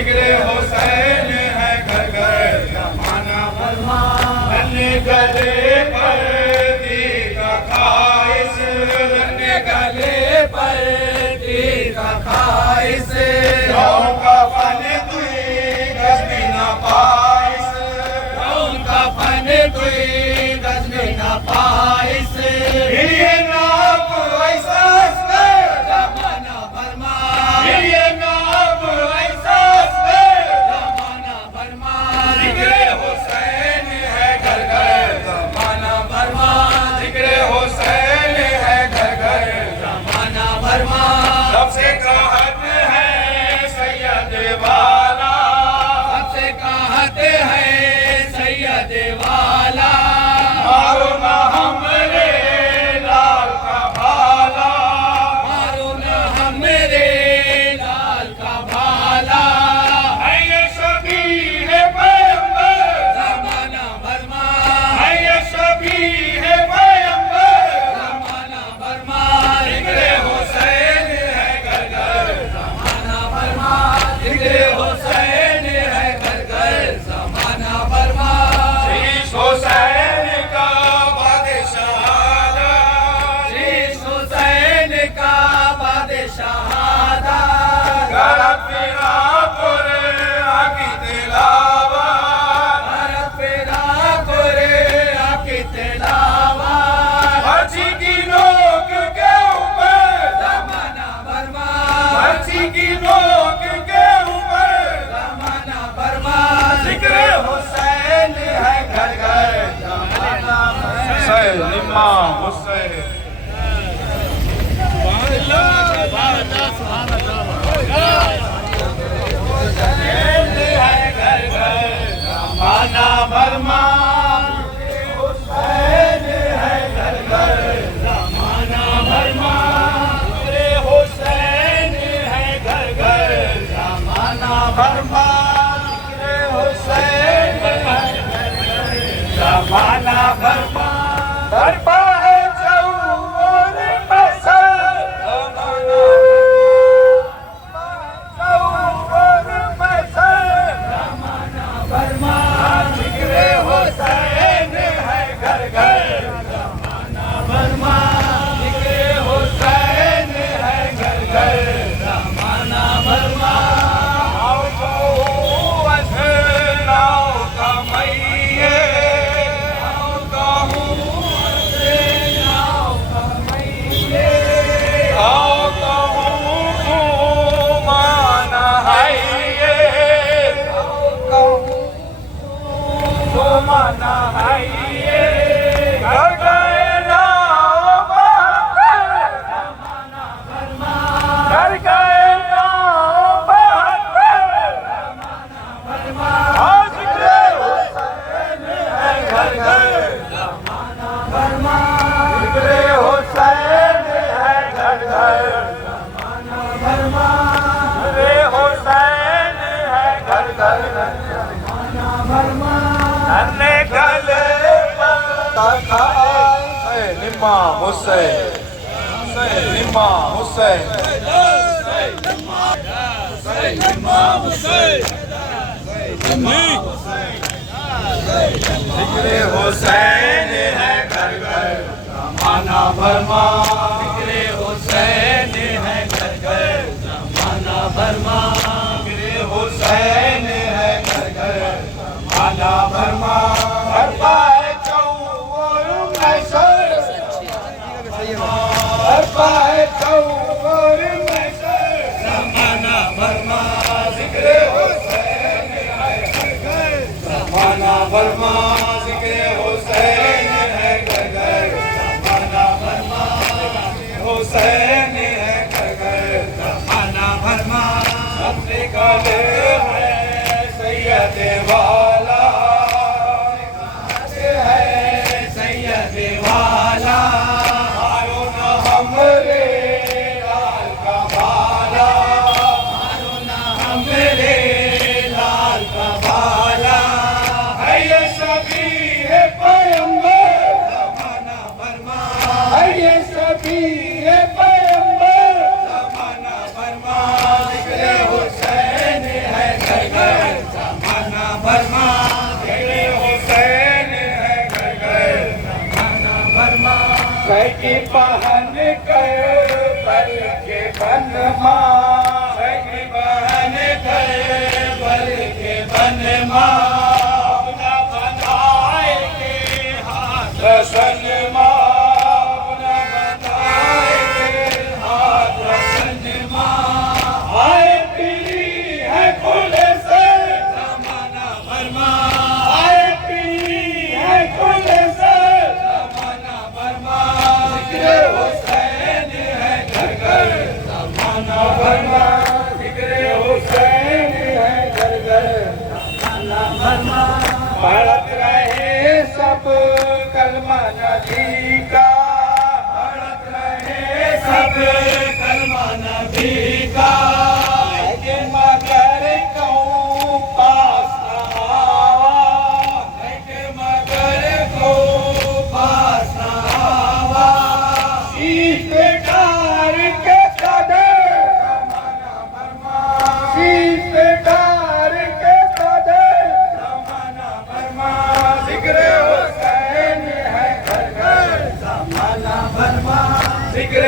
जिक्र हुसैन है घर घर जमाना फरमा नन्हे गले पर तीखा खाइस नन्हे गले पर तीखा खाइस कौन का फन तुई गजबी ना पाइस कौन का फन तुई गजबी ना पाइस ये नाप ऐसा जमाना फरमा ये नाप ऐसा जमाना फरमा जिक्र हुसैन है घर घर जमाना फरमा जिक्र हुसैन है घर घर जमाना फरमा सबसे कहत है सैयद वाला सबसे कहत है सैयद वाला मारो ना हमरे लाल का भाला मारो ना हमरे लाल का भाला है ये शबीह पैगंबर जमाना फरमा है ये शबीह पैगंबर जमाना फरमा जिक्र हुसैन है घर घर जमाना फरमा जिक्र हुसैन है घर घर जमाना फरमा शीश हुसैन का बादशाहदा शीश हुसैन का बादशाहदा घर फिरा पुरे आकी तिलावा घर फिरा पुरे आकी तिलावा हर्ची की नोक के ऊपर जमाना फरमा हर्ची की नोक के ऊपर जमाना फरमा जिक्र हुसैन है घर घर जमाना हुसैन इमाम हुसैन जमाना फरमा हुसैन है घर घर जमाना फरमा हुसैन है घर घर जमाना फरमा हुसैन है घर घर जमाना फरमा भरपा है चौर पैसर जमाना चौर पैसर जमाना फरमा जिक्र हुसैन है घर घर जमाना फरमा जिक्र हुसैन है घर घर जमाना फरमा आओ तो असनाओ कमैये आओ कहूँ असनाओ कमैये आओ कहूँ माना है ये आओ कहूँ माना है ये घर गए नाव बहाकर जमाना फरमा घर गए नाव बहाकर जमाना फरमा जिक्र हुसैन है घर घर जमाना फरमा जिक्र हुसैन है घर घर जमाना फरमा जिक्र हुसैन है घर घर जमाना फरमा नन्हे गले पर इमाम हुसैन इमाम हुसैन इमाम हुसैन जिक्र हुसैन है घर घर जमाना फरमा जिक्र हुसैन है घर घर जमाना फरमा जिक्र हुसैन है घर घर जमाना फरमा भरपा है चौर मैसर भरपा है चौर मैसर जमाना फरमा जिक्र हुसैन है घर घर जमाना फरमा जिक्र हुसैन है घर घर जमाना फरमा हुसैन है घर घर जमाना फरमा सबसे गले है सैयद वाला है सैयद वाला मारो न हमरे लाल का भाला मारो न हमरे लाल का भाला है ये शबीह पैगंबर जमाना फरमा है ये शबीह पैगंबर जमाना फरमा जिक्र हुसैन है घर सगी बहन करे बल के बन माँ अपना बनाएंगे हाथ सन माँ अपना बनाएंगे हाथ सन माँ आए पीरी है खुले से जमाना भरमा आए पीरी है खुले से जमाना भरमा जिक्र हुसैन है घर घर जमाना भरमा जिक्र हुसैन है घर घर जमाना भरमा पढ़त रहे सब कलमा नबी का पढ़त रहे सब कलमा नबी का लेकिन मगर कहूँ पास न आवा लेकिन मगर कहूँ पास न आवा शीश पे डार के कदर जमाना भरमा शीश पे डार के कदर जमाना भरमा जिक्र हुसैन है घर घर जमाना भरमा जिक्र